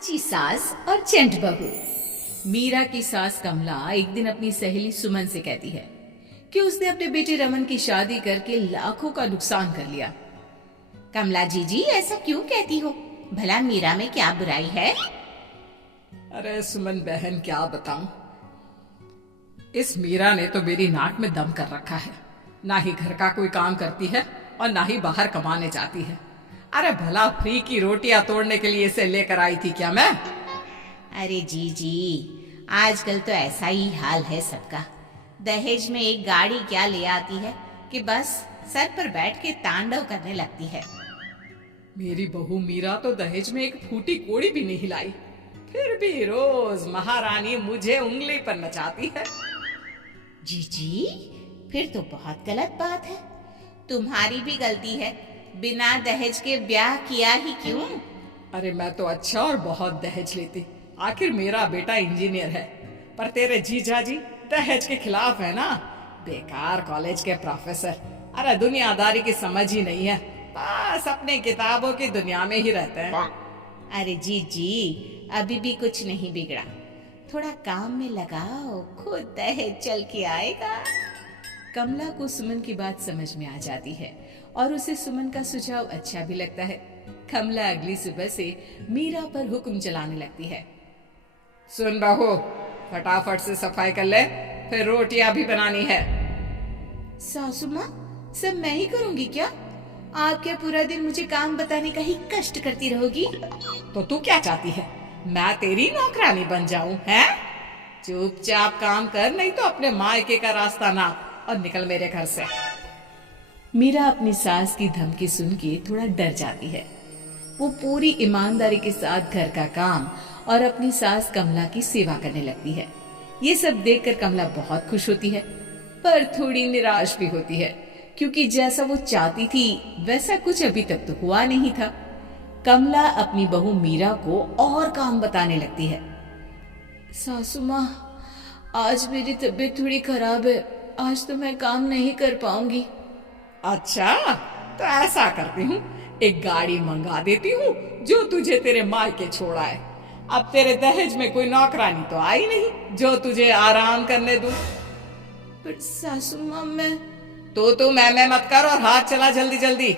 अच्छी सास और चंट बहू। मीरा की सास कमला एक दिन अपनी सहेली सुमन से कहती है कि उसने अपने बेटे रमन की शादी करके लाखों का नुकसान कर लिया। कमला जी ऐसा क्यों कहती हो? भला मीरा में क्या बुराई है? अरे सुमन बहन क्या बताऊं, इस मीरा ने तो मेरी नाक में दम कर रखा है। ना ही घर का कोई काम करती है और ना ही बाहर कमाने जाती है। अरे भला फ्री की रोटियां तोड़ने के लिए इसे लेकर आई थी क्या मैं? अरे जी आजकल तो ऐसा ही हाल है सबका। दहेज में एक गाड़ी क्या ले आती है कि बस सर पर बैठ के तांडव करने लगती है। मेरी बहू मीरा तो दहेज में एक फूटी कोड़ी भी नहीं लाई, फिर भी रोज महारानी मुझे उंगली पर नचाती है। जी फिर तो बहुत गलत बात है। तुम्हारी भी गलती है, बिना दहेज के ब्याह किया ही क्यों? अरे मैं तो अच्छा और बहुत दहेज लेती, आखिर मेरा बेटा इंजीनियर है। पर तेरे जीजा जी दहेज के खिलाफ है ना, बेकार कॉलेज के प्रोफेसर। अरे दुनियादारी की समझ ही नहीं है, बस अपने किताबों की दुनिया में ही रहते हैं। अरे जी अभी भी कुछ नहीं बिगड़ा, थोड़ा काम में लगाओ, खुद दहेज चल के आएगा। कमला को सुमन की बात समझ में आ जाती है और उसे सुमन का सुझाव अच्छा भी लगता है। कमला अगली सुबह से मीरा पर हुक्म चलाने लगती है। सुन बहू, फटाफट से सफाई कर ले, फिर रोटियां भी बनानी है। सासू माँ, सब मैं ही करूँगी क्या? आप क्या पूरा दिन मुझे काम बताने का ही कष्ट करती रहोगी? तो तू क्या चाहती है, मैं तेरी नौकरानी बन जाऊं? हैं? चुपचाप काम कर, नहीं तो अपने मायके का रास्ता नाप और निकल मेरे घर से। मीरा अपनी सास की धमकी सुन के थोड़ा डर जाती है। वो पूरी ईमानदारी के साथ घर का काम और अपनी सास कमला की सेवा करने लगती है। ये सब देखकर कमला बहुत खुश होती है, पर थोड़ी निराश भी होती है, क्योंकि जैसा वो चाहती थी वैसा कुछ अभी तक तो हुआ नहीं था। कमला अपनी बहू मीरा को और काम बताने लगती है। सासू माँ, आज मेरी तबीयत थोड़ी खराब है, आज तो मैं काम नहीं कर पाऊंगी। अच्छा, तो ऐसा करती हूँ, एक गाड़ी मंगा देती हूँ जो तुझे तेरे मायके छोड़ाए। अब तेरे दहेज में कोई नौकरानी तो आई नहीं जो तुझे आराम करने दूं। पर सासू माँ मैं तो मैं मत कर और हाथ चला जल्दी जल्दी।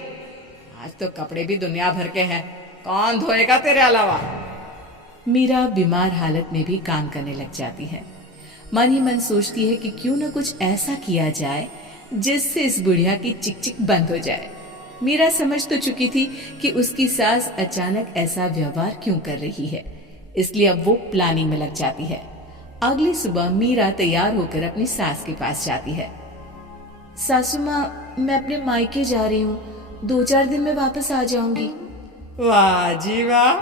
आज तो कपड़े भी दुनिया भर के हैं, कौन धोएगा तेरे अलावा? मीरा बीमार हालत में भी काम करने लग जाती है। मन ही मन सोचती है कि क्यों न कुछ ऐसा किया जाए जिससे इस बुढ़िया की चिक बंद हो जाए। मीरा समझ तो चुकी थी कि उसकी सास अचानक ऐसा व्यवहार क्यों कर रही है, इसलिए अब वो प्लानिंग में लग जाती है। अगली सुबह मीरा तैयार होकर अपनी सास के पास जाती है। सासू माँ, मैं अपने मायके जा रही हूँ, 2-4 दिन में वापस आ जाऊंगी। वाह जी वाह,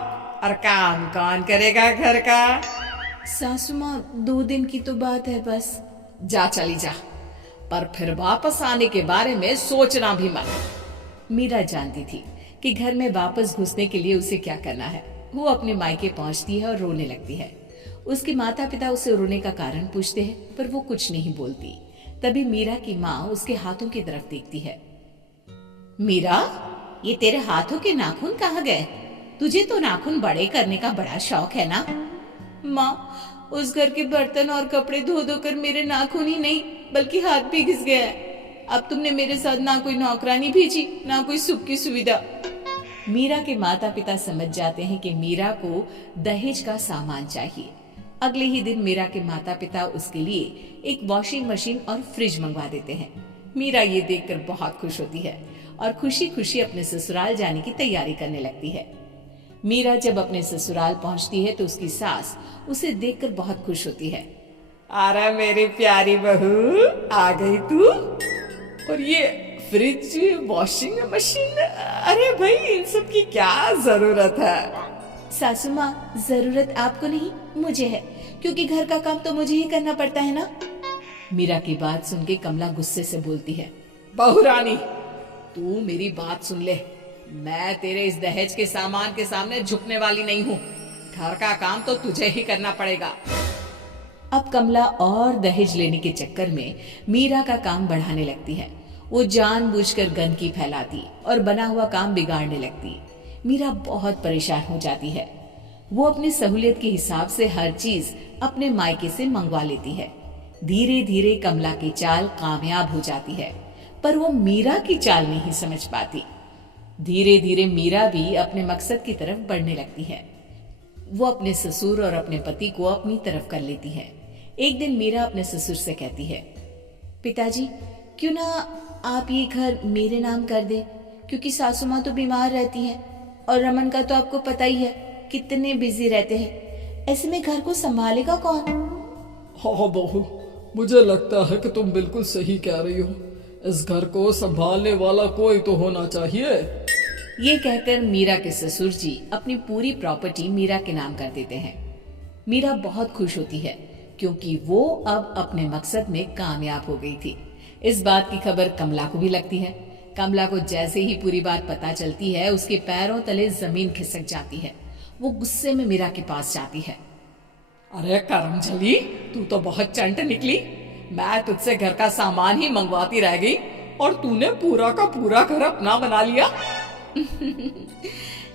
और काम कौन करेगा घर का? सासू माँ, 2 दिन की तो बात है बस। जा चली जा, पर फिर वापस आने के बारे में सोचना भी मत। मीरा जानती थी कि घर में वापस घुसने के लिए उसे क्या करना है। वो अपने मायके पहुंचती है और रोने लगती है। उसके माता पिता उसे रोने का कारण पूछते हैं, पर वो कुछ नहीं बोलती। तभी मीरा की माँ उसके हाथों की तरफ देखती है। मीरा, ये तेरे हाथों के नाखून कहाँ गए? तुझे तो नाखून बड़े करने का बड़ा शौक है ना? माँ, उस घर के बर्तन और कपड़े धो धो कर मेरे नाखून ही नहीं बल्कि हाथ भी घिस गया है। अब तुमने मेरे साथ ना कोई नौकरानी भेजी, ना कोई सुख की सुविधा। मीरा के माता पिता समझ जाते हैं कि मीरा को दहेज का सामान चाहिए। अगले ही दिन मीरा के माता पिता उसके लिए एक वॉशिंग मशीन और फ्रिज मंगवा देते हैं। मीरा ये देखकर बहुत खुश होती है और खुशी खुशी अपने ससुराल जाने की तैयारी करने लगती है। मीरा जब अपने ससुराल पहुंचती है तो उसकी सास उसे देखकर बहुत खुश होती है। अरे मेरी प्यारी बहू, आ गई तू? और ये फ्रिज, वॉशिंग मशीन, अरे भाई इन सब की क्या जरूरत है? सासू माँ, जरूरत आपको नहीं मुझे है, क्योंकि घर का काम तो मुझे ही करना पड़ता है ना। मीरा की बात सुन के कमला गुस्से से बोलती है। बहू रानी, तू मेरी बात सुन ले, मैं तेरे इस दहेज के सामान के सामने झुकने वाली नहीं हूँ। घर का काम तो तुझे ही करना पड़ेगा। अब कमला और दहेज लेने के चक्कर में मीरा का काम बढ़ाने लगती है। वो जानबूझकर गंदगी फैलाती और बना हुआ काम बिगाड़ने लगती। मीरा बहुत परेशान हो जाती है। वो अपनी सहूलियत के हिसाब से हर चीज अपने मायके से मंगवा लेती है। धीरे धीरे कमला की चाल कामयाब हो जाती है, पर वो मीरा की चाल नहीं समझ पाती। धीरे धीरे मीरा भी अपने मकसद की तरफ बढ़ने लगती है। वो अपने ससुर और अपने पति को अपनी तरफ कर लेती है। एक दिन मीरा अपने ससुर से कहती है, पिताजी क्यों ना आप ये घर मेरे नाम कर दे, क्योंकि सासू माँ तो बीमार रहती है और रमन का तो आपको पता ही है कितने बिजी रहते हैं। ऐसे में घर को संभालेगा कौन? हाँ बहू, मुझे लगता है कि तुम बिल्कुल सही कह रही हो। इस घर को संभालने वाला कोई तो होना चाहिए। ये कहकर मीरा के ससुर जी अपनी पूरी प्रॉपर्टी मीरा के नाम कर देते हैं। मीरा बहुत खुश होती है क्योंकि वो अब अपने मकसद में कामयाब हो गई थी। इस बात की खबर कमला को भी लगती है। कमला को जैसे ही पूरी बात पता चलती है, उसके पैरों तले जमीन खिसक जाती है। वो गुस्से में मीरा के पास जाती है। अरे करमजली, तू तो बहुत चंट निकली। मैं तुझसे घर का सामान ही मंगवाती रह गई और तूने पूरा का पूरा घर अपना बना लिया।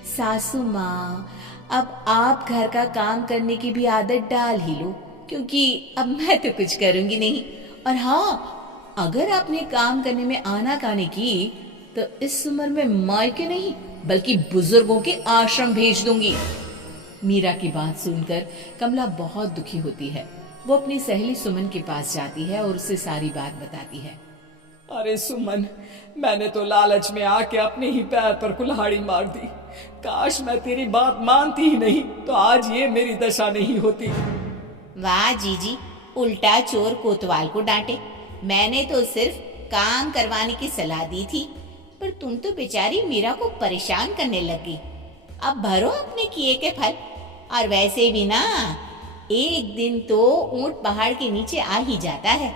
सासू माँ, अब आप घर का काम करने की भी आदत डाल ही लो, क्योंकि अब मैं तो कुछ करूंगी नहीं। और हाँ, अगर आपने काम करने में आनाकानी की तो इस उम्र में मायके नहीं बल्कि बुजुर्गों के आश्रम भेज दूंगी। मीरा की बात सुनकर कमला बहुत दुखी होती है। वो अपनी सहेली सुमन के पास जाती है और उसे सारी बात बताती है। अरे सुमन, मैंने तो लालच में आके अपने ही पैर पर कुल्हाड़ी मार दी। काश मैं तेरी बात मानती ही नहीं तो आज ये मेरी दशा नहीं होती। वाह जीजी, उल्टा चोर कोतवाल को डांटे। मैंने तो सिर्फ काम करवाने की सलाह दी थी, पर तुम तो बेचारी मीरा को परेशान करने लगी। अब भरो अपने किए के फल। और वैसे भी ना, एक दिन तो ऊंट पहाड़ के नीचे आ ही जाता है।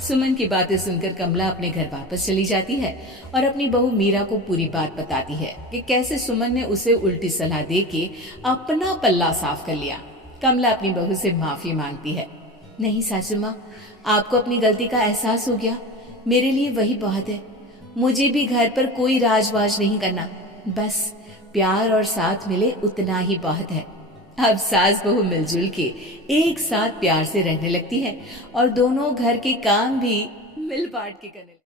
सुमन की बातें सुनकर कमला अपने घर वापस चली जाती है और अपनी बहू मीरा को पूरी बात बताती है कि कैसे सुमन ने उसे उल्टी सलाह देके अपना पल्ला साफ कर लिया। कमला अपनी बहू से माफी मांगती है। नहीं सासू माँ, आपको अपनी गलती का एहसास हो गया, मेरे लिए वही बहुत है। मुझे भी घर पर कोई राजवाज नहीं करना, बस प्यार और साथ मिले उतना ही बहुत है। अब सास बहू मिलजुल के एक साथ प्यार से रहने लगती है और दोनों घर के काम भी मिल बांट के करने लगती है।